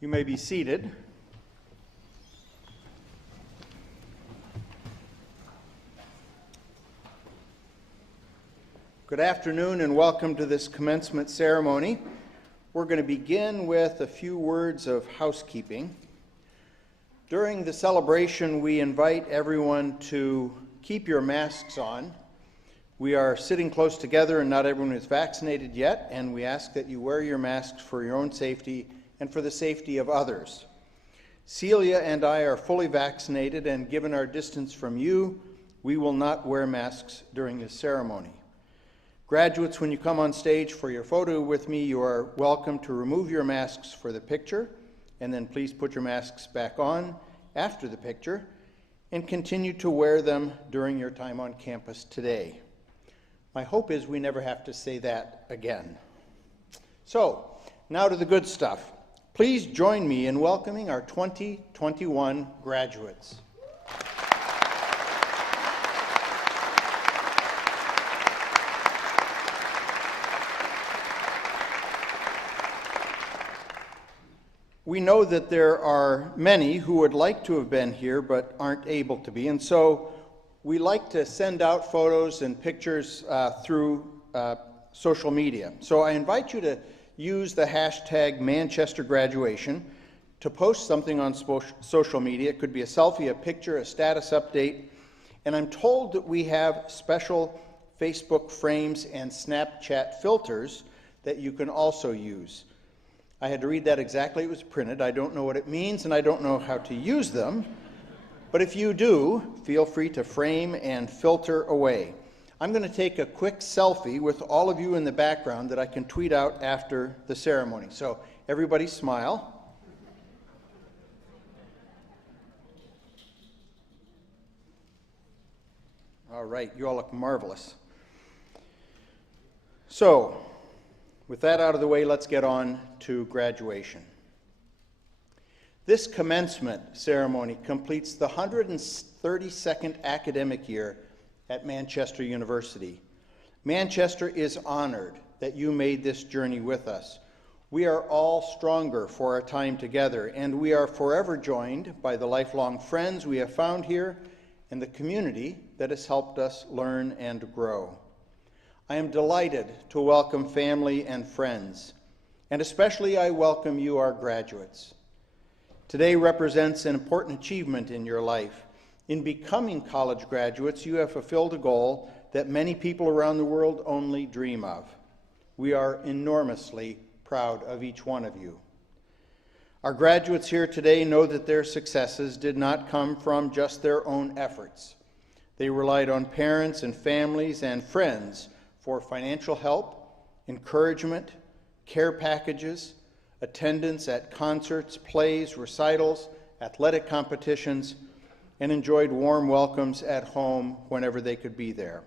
You may be seated. Good afternoon and welcome to this commencement ceremony. We're going to begin with a few words of housekeeping. During the celebration, we invite everyone to keep your masks on. We are sitting close together and not everyone is vaccinated yet, and we ask that you wear your masks for your own safety and for the safety of others. Celia and I are fully vaccinated, and given our distance from you, we will not wear masks during this ceremony. Graduates, when you come on stage for your photo with me, you are welcome to remove your masks for the picture, and then please put your masks back on after the picture, and continue to wear them during your time on campus today. My hope is we never have to say that again. So, now to the good stuff. Please join me in welcoming our 2021 graduates. We know that there are many who would like to have been here but aren't able to be, and so we like to send out photos and pictures through social media. So I invite you to use the hashtag Manchester Graduation to post something on social media. It could be a selfie, a picture, a status update. And I'm told that we have special Facebook frames and Snapchat filters that you can also use. I had to read that exactly. It was printed. I don't know what it means, and I don't know how to use them. But if you do, feel free to frame and filter away. I'm going to take a quick selfie with all of you in the background that I can tweet out after the ceremony. So everybody smile. All right, you all look marvelous. So, with that out of the way, let's get on to graduation. This commencement ceremony completes the 132nd academic year at Manchester University. Manchester is honored that you made this journey with us. We are all stronger for our time together, and we are forever joined by the lifelong friends we have found here and the community that has helped us learn and grow. I am delighted to welcome family and friends, and especially I welcome you, our graduates. Today represents an important achievement in your life. In becoming college graduates, you have fulfilled a goal that many people around the world only dream of. We are enormously proud of each one of you. Our graduates here today know that their successes did not come from just their own efforts. They relied on parents and families and friends for financial help, encouragement, care packages, attendance at concerts, plays, recitals, athletic competitions, and enjoyed warm welcomes at home whenever they could be there.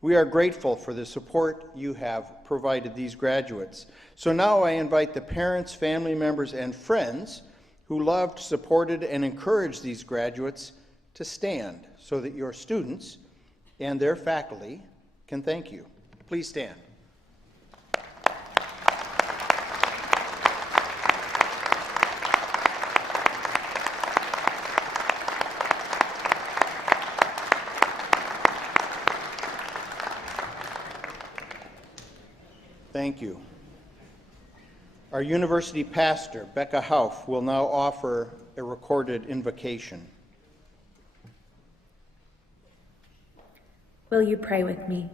We are grateful for the support you have provided these graduates. So now I invite the parents, family members, and friends who loved, supported, and encouraged these graduates to stand so that your students and their faculty can thank you. Please stand. Thank you. Our university pastor, Becca Hauff, will now offer a recorded invocation. Will you pray with me?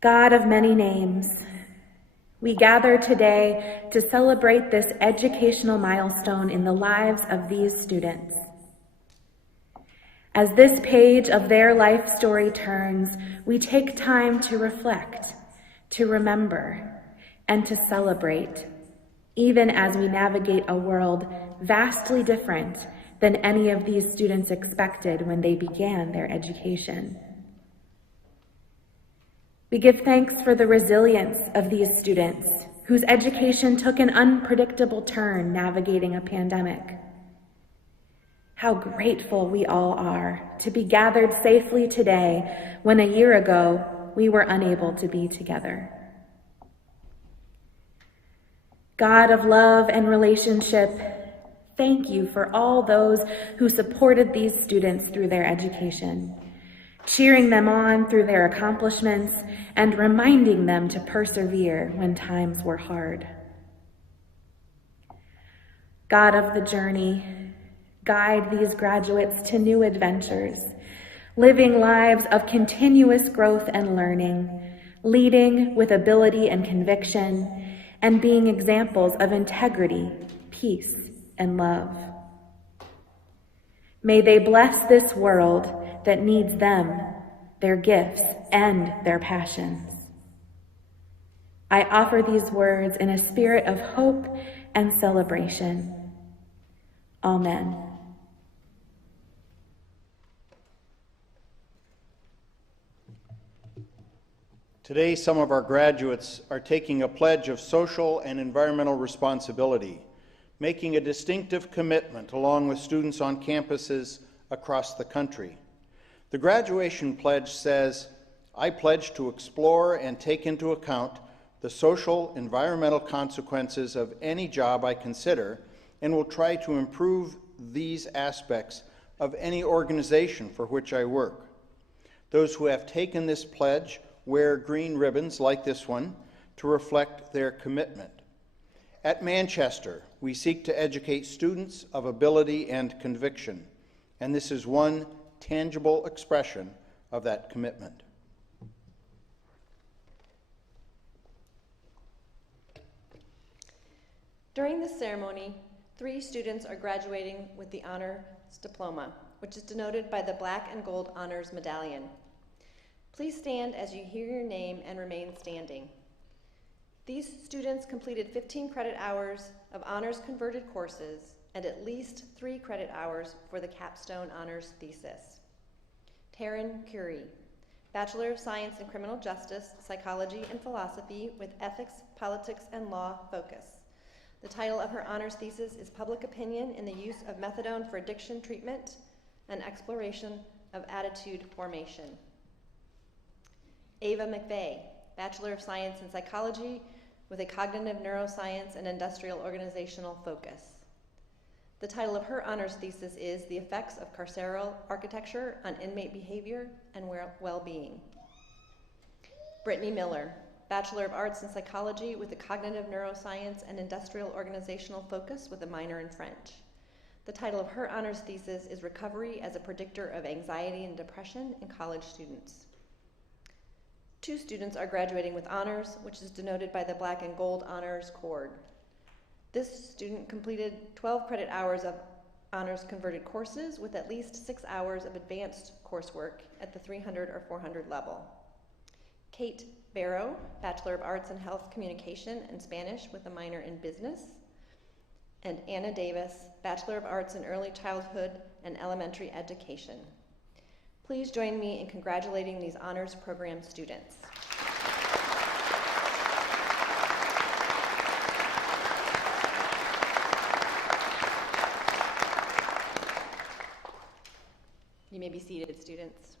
God of many names, we gather today to celebrate this educational milestone in the lives of these students. As this page of their life story turns, we take time to reflect, to remember, and to celebrate, even as we navigate a world vastly different than any of these students expected when they began their education. We give thanks for the resilience of these students, whose education took an unpredictable turn navigating a pandemic. How grateful we all are to be gathered safely today when a year ago we were unable to be together. God of love and relationship, thank you for all those who supported these students through their education, cheering them on through their accomplishments and reminding them to persevere when times were hard. God of the journey, guide these graduates to new adventures, living lives of continuous growth and learning, leading with ability and conviction, and being examples of integrity, peace, and love. May they bless this world that needs them, their gifts, and their passions. I offer these words in a spirit of hope and celebration. Amen. Today, some of our graduates are taking a pledge of social and environmental responsibility, making a distinctive commitment along with students on campuses across the country. The graduation pledge says, "I pledge to explore and take into account the social, environmental consequences of any job I consider and will try to improve these aspects of any organization for which I work." Those who have taken this pledge wear green ribbons like this one to reflect their commitment. At Manchester, we seek to educate students of ability and conviction, and this is one tangible expression of that commitment. During this ceremony, 3 students are graduating with the honors diploma, which is denoted by the black and gold honors medallion. Please stand as you hear your name and remain standing. These students completed 15 credit hours of honors converted courses and at least 3 credit hours for the capstone honors thesis. Taryn Curie, Bachelor of Science in Criminal Justice, Psychology, and Philosophy with Ethics, Politics, and Law focus. The title of her honors thesis is Public Opinion in the Use of Methadone for Addiction Treatment, an Exploration of Attitude Formation. Ava McVeigh, Bachelor of Science in Psychology with a Cognitive Neuroscience and Industrial Organizational focus. The title of her honors thesis is The Effects of Carceral Architecture on Inmate Behavior and Well-Being. Brittany Miller, Bachelor of Arts in Psychology with a Cognitive Neuroscience and Industrial Organizational focus with a minor in French. The title of her honors thesis is Recovery as a Predictor of Anxiety and Depression in College Students. 2 students are graduating with honors, which is denoted by the black and gold honors cord. This student completed 12 credit hours of honors converted courses with at least 6 hours of advanced coursework at the 300 or 400 level. Kate Barrow, Bachelor of Arts in Health Communication and Spanish with a minor in Business. And Anna Davis, Bachelor of Arts in Early Childhood and Elementary Education. Please join me in congratulating these honors program students. You may be seated, students.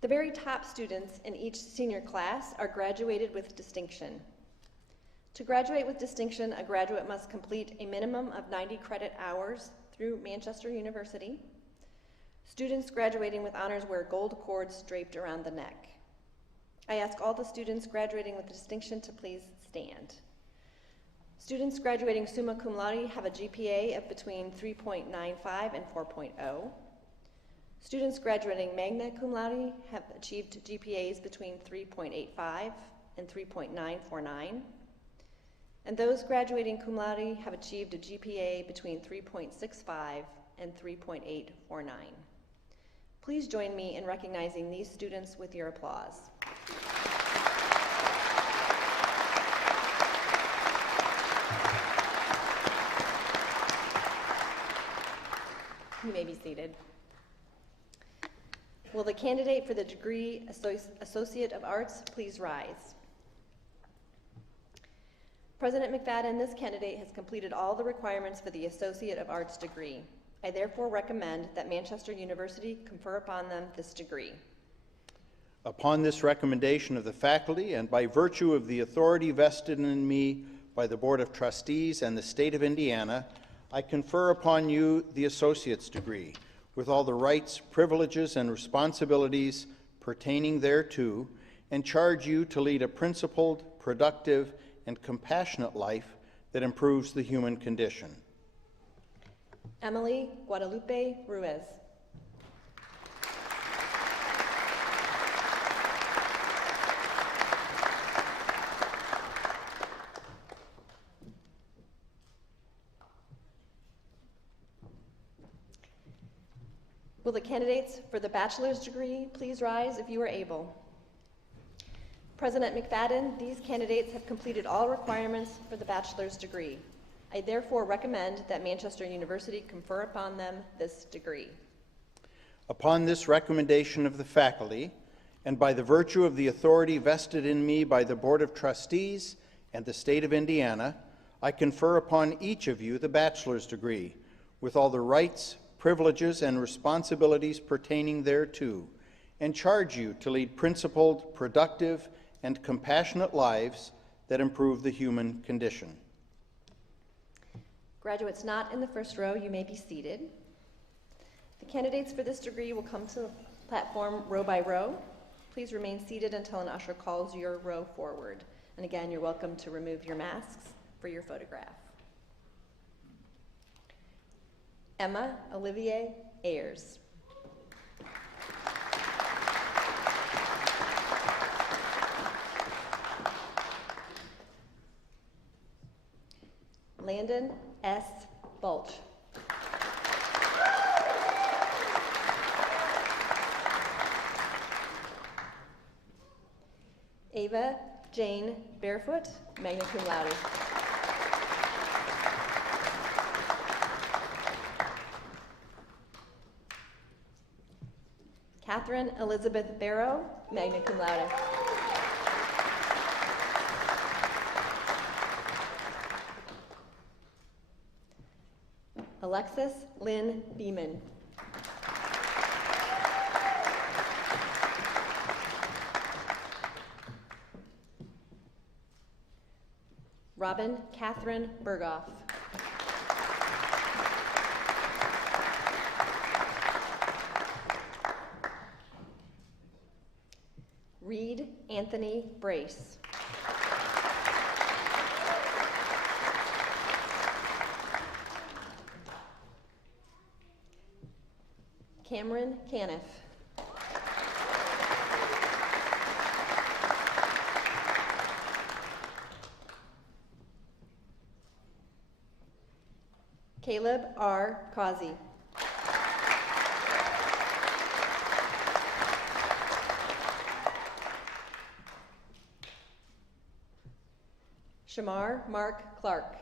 The very top students in each senior class are graduated with distinction. To graduate with distinction, a graduate must complete a minimum of 90 credit hours through Manchester University. Students graduating with honors wear gold cords draped around the neck. I ask all the students graduating with distinction to please stand. Students graduating summa cum laude have a GPA of between 3.95 and 4.0. Students graduating magna cum laude have achieved GPAs between 3.85 and 3.949. And those graduating cum laude have achieved a GPA between 3.65 and 3.849. Please join me in recognizing these students with your applause. You may be seated. Will the candidate for the degree Associate of Arts please rise? President McFadden, this candidate has completed all the requirements for the Associate of Arts degree. I therefore recommend that Manchester University confer upon them this degree. Upon this recommendation of the faculty and by virtue of the authority vested in me by the Board of Trustees and the State of Indiana, I confer upon you the associate's degree, with all the rights, privileges, and responsibilities pertaining thereto, and charge you to lead a principled, productive, and compassionate life that improves the human condition. Emily Guadalupe Ruiz. Will the candidates for the bachelor's degree please rise if you are able? President McFadden, these candidates have completed all requirements for the bachelor's degree. I therefore recommend that Manchester University confer upon them this degree. Upon this recommendation of the faculty, and by the virtue of the authority vested in me by the Board of Trustees and the State of Indiana, I confer upon each of you the bachelor's degree, with all the rights, privileges, and responsibilities pertaining thereto, and charge you to lead principled, productive, and compassionate lives that improve the human condition. Graduates not in the first row, you may be seated. The candidates for this degree will come to the platform row by row. Please remain seated until an usher calls your row forward. And again, you're welcome to remove your masks for your photograph. Emma Olivier Ayers. Landon S. Bulch. Ava Jane Barefoot, magna cum laude. Catherine Elizabeth Barrow, magna cum laude. Alexis Lynn Beeman. Robin Catherine Berghoff. Reed Anthony Brace. Cameron Caniff. Caleb R. Causey. Shamar Mark Clark.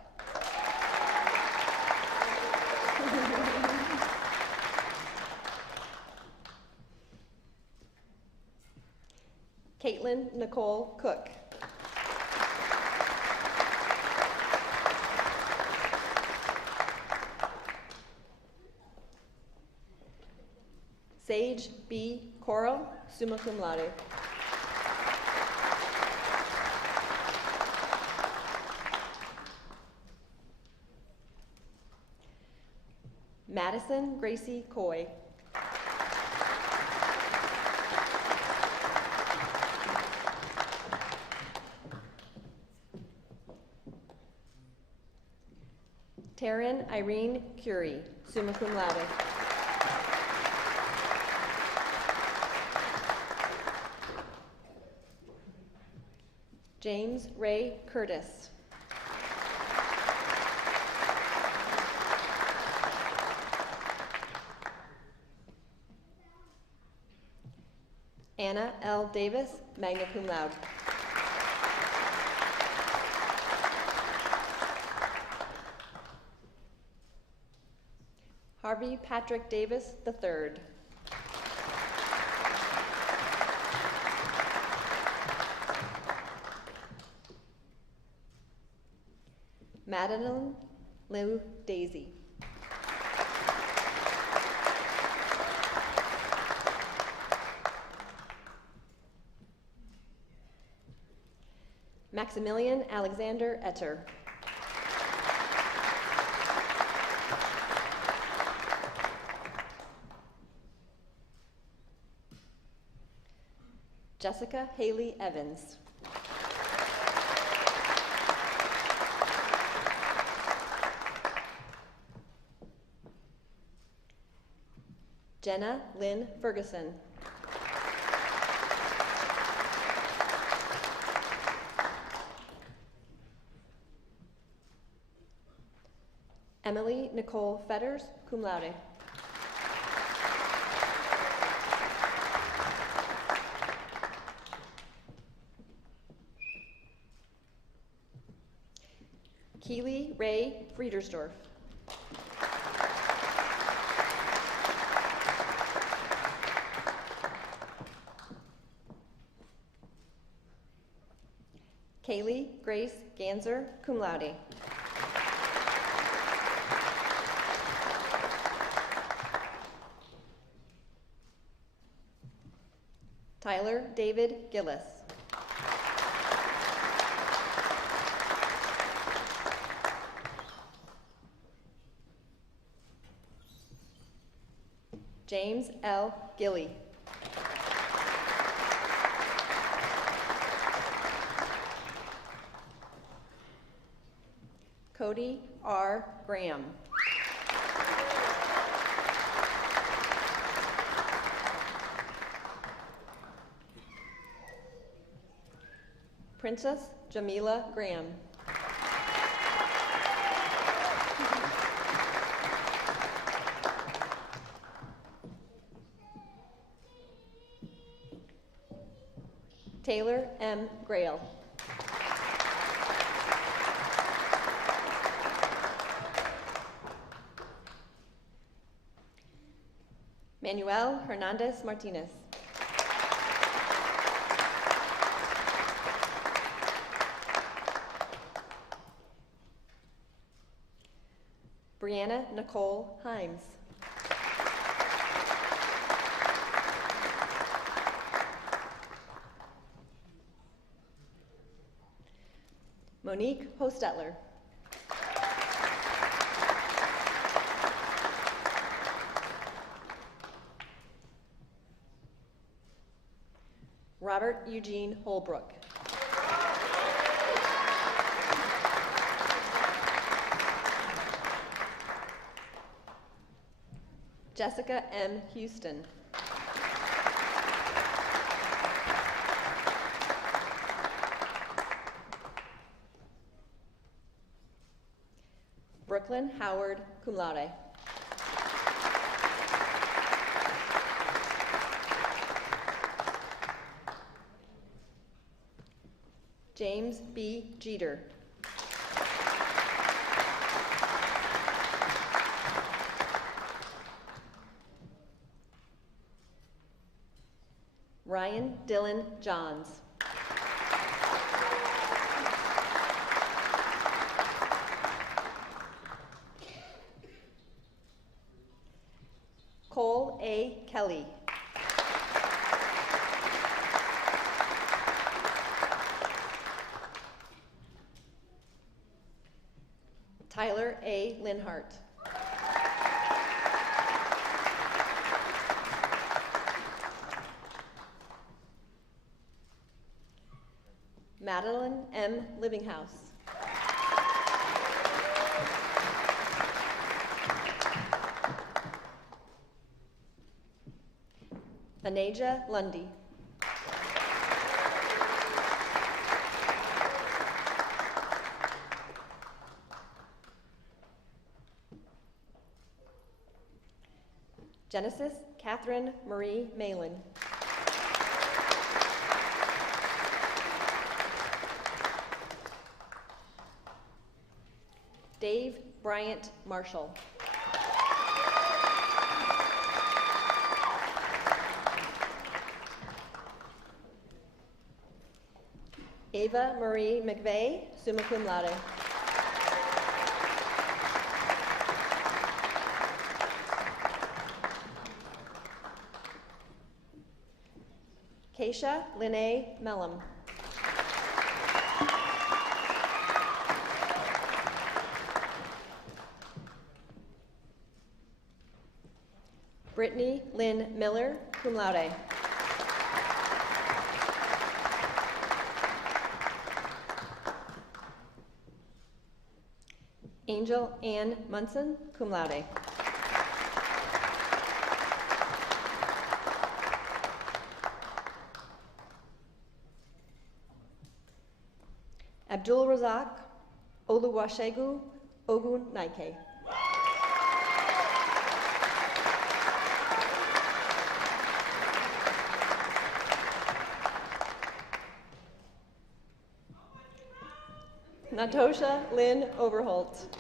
Caitlin Nicole Cook. Sage B. Coral, summa cum laude. Madison Gracie Coy. Taryn Irene Curie, summa cum laude. James Ray Curtis. Anna L. Davis, magna cum laude. Harvey Patrick Davis III. Madeline Lou Daisy. Maximilian Alexander Etter. Jessica Haley Evans. Jenna Lynn Ferguson. Emily Nicole Fetters, cum laude. Keely Ray Friedersdorf. Kaylee Grace Ganser, cum laude. Tyler David Gillis. James L. Gilly. Cody R. Graham. Princess Jamila Graham. Taylor M. Grail. Manuel Hernandez Martinez. Brianna Nicole Himes. Monique Hostetler. Robert Eugene Holbrook. Jessica M. Houston. Brooklyn Howard, cum laude. James B. Jeter. Ryan Dylan Johns. Cole A. Kelly. Tyler A. Linhart. Madeline M. Livinghouse. Anaja Lundy. Genesis Catherine Marie Malin. Dave Bryant Marshall. Ava Marie McVeigh, summa cum laude. Keisha Linnea Mellum. Brittany Lynn Miller, cum laude. Angel Ann Munson, cum laude. Abdul Razak Oluwashegu Ogun Naike. Natosha Lynn Overholt.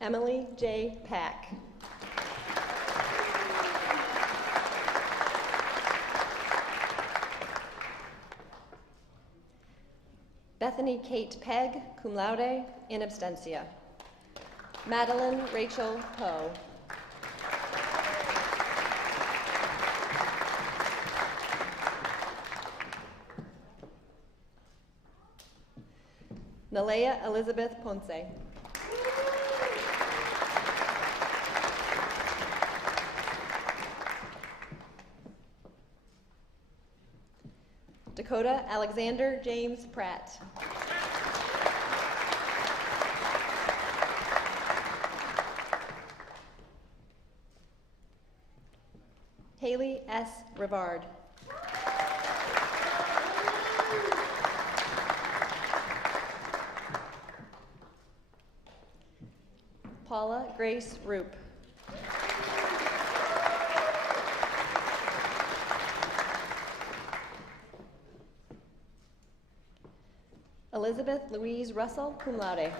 Emily J. Pack. Bethany Kate Pegg, cum laude, in absentia. Madeline Rachel Poe. Nalea Elizabeth Ponce. Dakota Alexander James Pratt. Haley S. Rivard. Paula Grace Roop. Elizabeth Louise Russell, cum laude.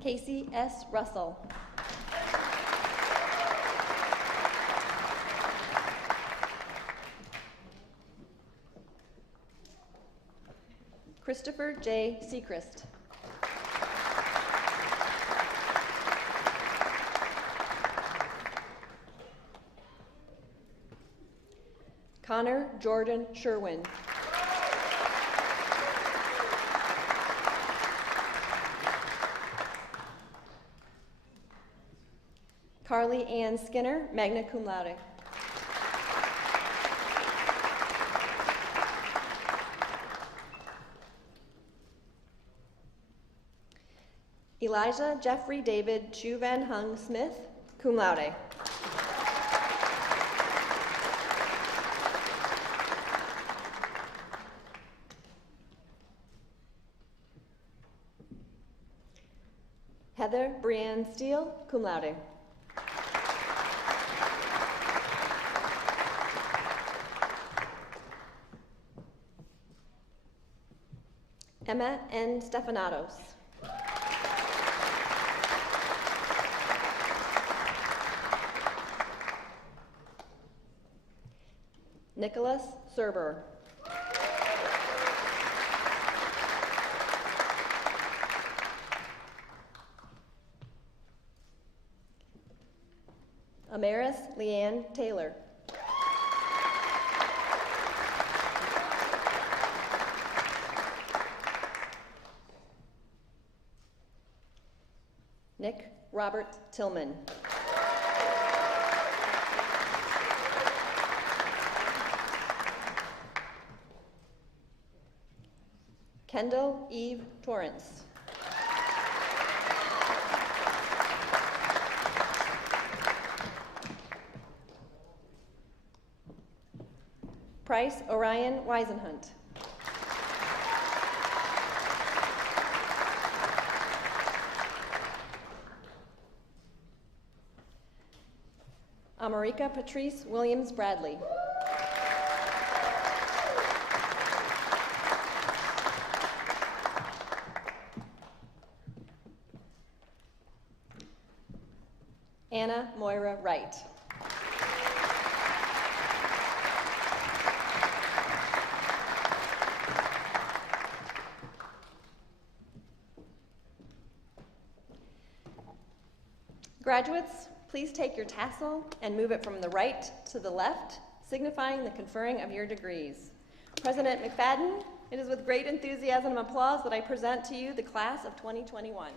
Casey S. Russell. Christopher J. Seacrest. Connor Jordan Sherwin. Carly Ann Skinner, magna cum laude. Elijah Jeffrey David Chu Van Hung Smith, cum laude. Heather Brianne Steele, cum laude. Emma N. Stefanatos. Nicholas Serber. Amaris Leanne Taylor. Nick Robert Tillman. Kendall Eve Torrance. Price Orion Weisenhunt. America Patrice Williams Bradley. Anna Moira Wright. Graduates, please take your tassel and move it from the right to the left, signifying the conferring of your degrees. President McFadden, It is with great enthusiasm and applause that I present to you the class of 2021.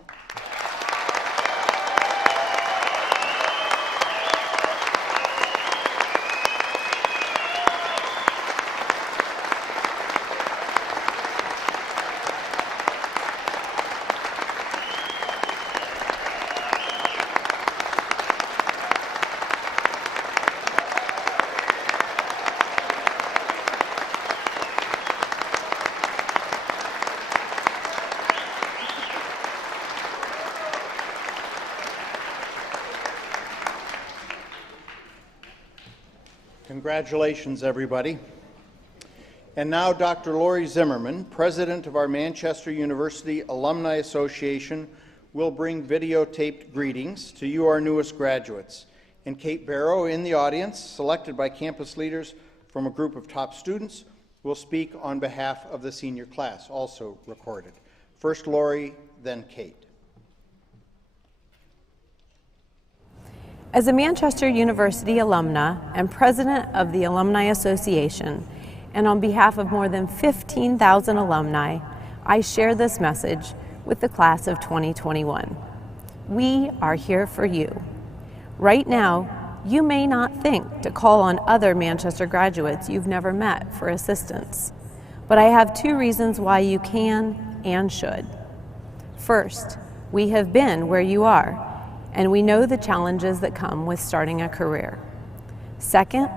Congratulations, everybody. And now Dr. Lori Zimmerman, president of our Manchester University Alumni Association, will bring videotaped greetings to you, our newest graduates. And Kate Barrow, in the audience, selected by campus leaders from a group of top students, will speak on behalf of the senior class, also recorded. First Lori, then Kate. As a Manchester University alumna and president of the Alumni Association, and on behalf of more than 15,000 alumni, I share this message with the class of 2021. We are here for you. Right now, you may not think to call on other Manchester graduates you've never met for assistance, but I have 2 reasons why you can and should. First, we have been where you are, and we know the challenges that come with starting a career. Second,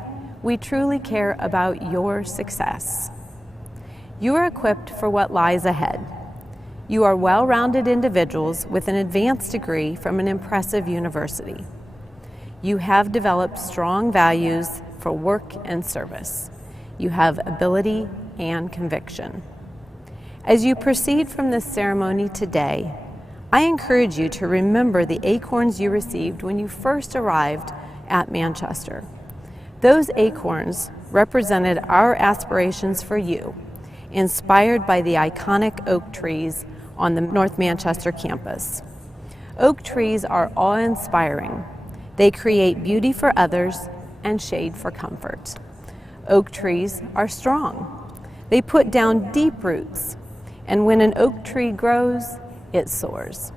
we truly care about your success. You are equipped for what lies ahead. You are well-rounded individuals with an advanced degree from an impressive university. You have developed strong values for work and service. You have ability and conviction. As you proceed from this ceremony today, I encourage you to remember the acorns you received when you first arrived at Manchester. Those acorns represented our aspirations for you, inspired by the iconic oak trees on the North Manchester campus. Oak trees are awe-inspiring. They create beauty for others and shade for comfort. Oak trees are strong. They put down deep roots, and when an oak tree grows, it soars.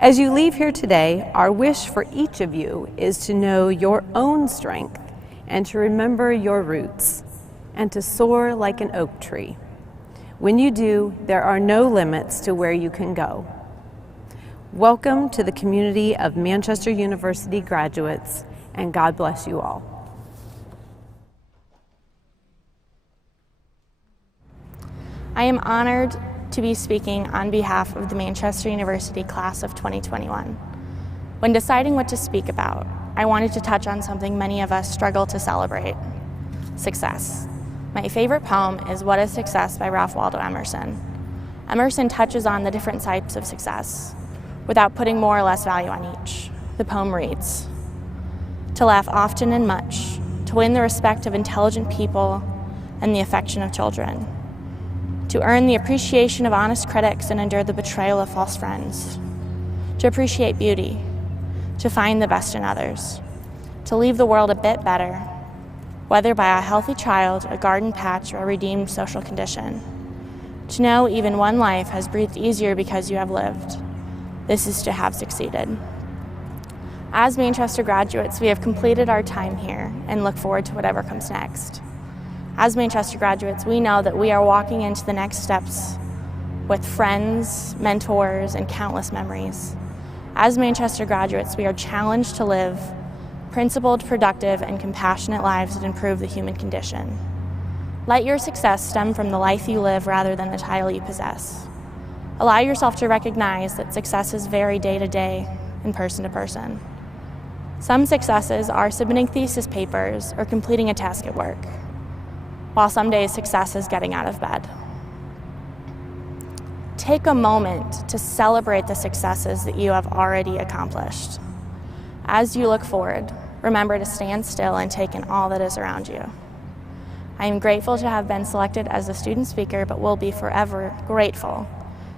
As you leave here today, our wish for each of you is to know your own strength and to remember your roots and to soar like an oak tree. When you do, there are no limits to where you can go. Welcome to the community of Manchester University graduates, and God bless you all. I am honored to be speaking on behalf of the Manchester University class of 2021. When deciding what to speak about, I wanted to touch on something many of us struggle to celebrate: success. My favorite poem is What is Success by Ralph Waldo Emerson. Emerson touches on the different types of success without putting more or less value on each. The poem reads, "To laugh often and much, to win the respect of intelligent people and the affection of children, to earn the appreciation of honest critics and endure the betrayal of false friends, to appreciate beauty, to find the best in others, to leave the world a bit better, whether by a healthy child, a garden patch, or a redeemed social condition, to know even one life has breathed easier because you have lived. This is to have succeeded." As Manchester graduates, we have completed our time here and look forward to whatever comes next. As Manchester graduates, we know that we are walking into the next steps with friends, mentors, and countless memories. As Manchester graduates, we are challenged to live principled, productive, and compassionate lives that improve the human condition. Let your success stem from the life you live rather than the title you possess. Allow yourself to recognize that successes vary day to day and person to person. Some successes are submitting thesis papers or completing a task at work, while some days success is getting out of bed. Take a moment to celebrate the successes that you have already accomplished. As you look forward, remember to stand still and take in all that is around you. I am grateful to have been selected as a student speaker, but will be forever grateful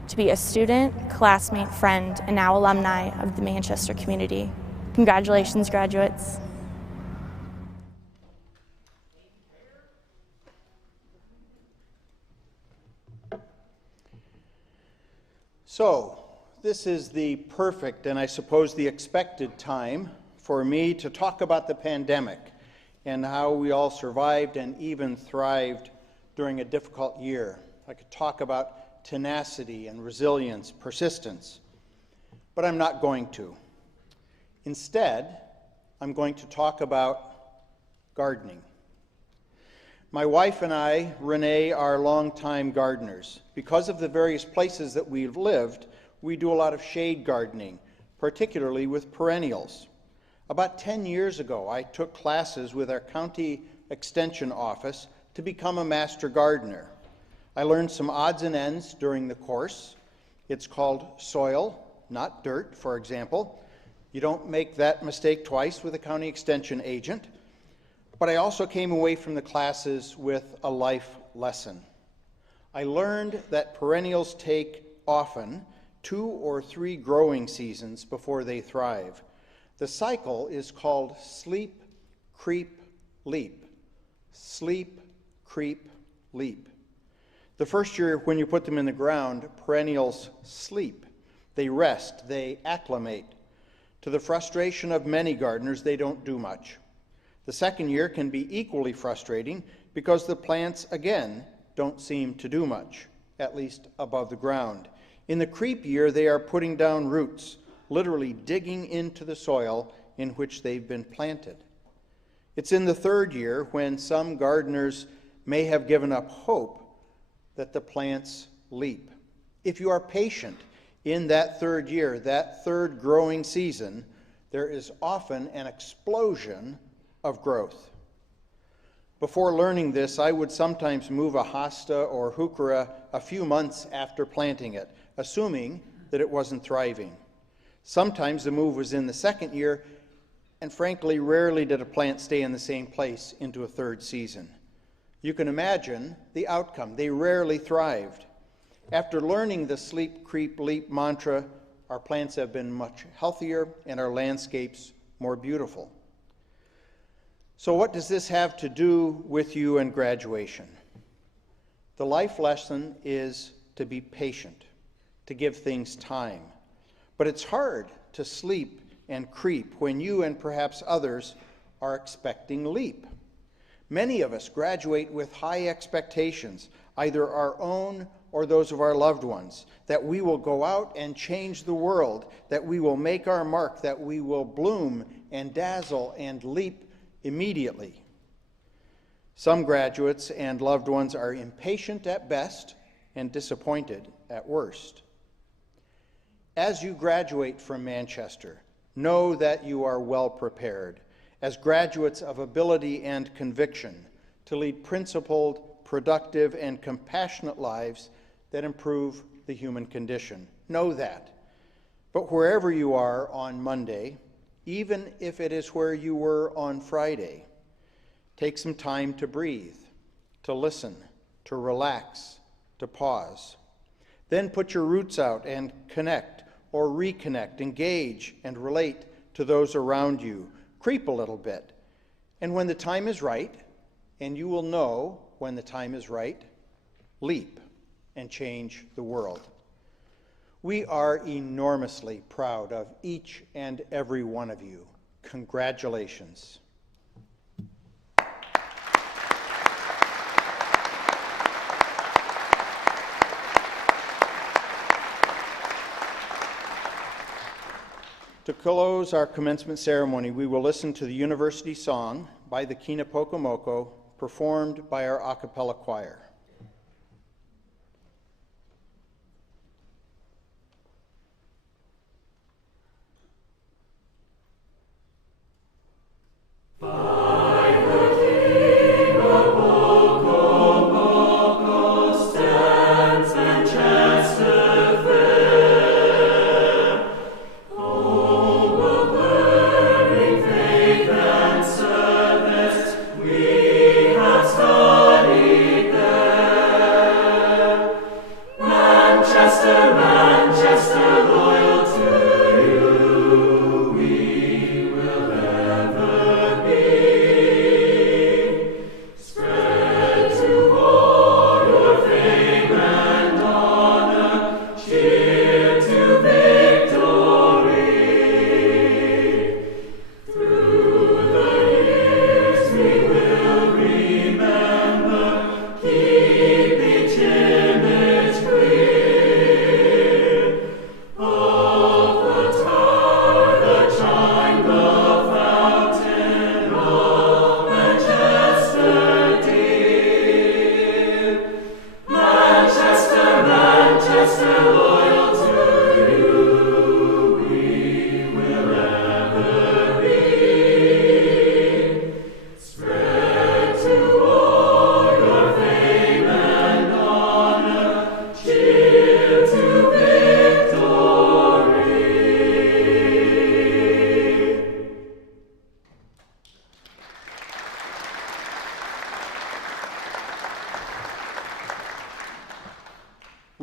to be a student, classmate, friend, and now alumni of the Manchester community. Congratulations, graduates. So, this is the perfect and I suppose the expected time for me to talk about the pandemic and how we all survived and even thrived during a difficult year. I could talk about tenacity and resilience, persistence, but I'm not going to. Instead, I'm going to talk about gardening. My wife and I, Renee, are longtime gardeners. Because of the various places that we've lived, we do a lot of shade gardening, particularly with perennials. About 10 years ago, I took classes with our county extension office to become a master gardener. I learned some odds and ends during the course. It's called soil, not dirt, for example. You don't make that mistake twice with a county extension agent. But I also came away from the classes with a life lesson. I learned that perennials take often 2 or 3 growing seasons before they thrive. The cycle is called sleep, creep, leap. Sleep, creep, leap. The first year when you put them in the ground, perennials sleep. They rest, they acclimate. To the frustration of many gardeners, they don't do much. The second year can be equally frustrating because the plants, again, don't seem to do much, at least above the ground. In the creep year, they are putting down roots, literally digging into the soil in which they've been planted. It's in the third year when some gardeners may have given up hope that the plants leap. If you are patient in that third year, that third growing season, there is often an explosion of growth. Before learning this, I would sometimes move a hosta or heuchera a few months after planting it, assuming that it wasn't thriving. Sometimes the move was in the second year, and frankly, rarely did a plant stay in the same place into a third season. You can imagine the outcome. They rarely thrived. After learning the sleep, creep, leap mantra, our plants have been much healthier and our landscapes more beautiful. So what does this have to do with you and graduation? The life lesson is to be patient, to give things time. But it's hard to sleep and creep when you and perhaps others are expecting leap. Many of us graduate with high expectations, either our own or those of our loved ones, that we will go out and change the world, that we will make our mark, that we will bloom and dazzle and leap immediately. Some graduates and loved ones are impatient at best and disappointed at worst. As you graduate from Manchester, know that you are well prepared as graduates of ability and conviction to lead principled, productive, and compassionate lives that improve the human condition. Know that. But wherever you are on Monday, even if it is where you were on Friday, take some time to breathe, to listen, to relax, to pause. Then put your roots out and connect or reconnect, engage and relate to those around you. Creep a little bit. And when the time is right, and you will know when the time is right, leap and change the world. We are enormously proud of each and every one of you. Congratulations. To close our commencement ceremony, we will listen to the university song by the Kina Pokomoko, performed by our a cappella choir. We have studied there.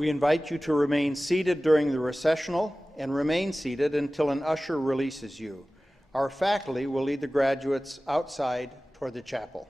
We invite you to remain seated during the recessional and remain seated until an usher releases you. Our faculty will lead the graduates outside toward the chapel.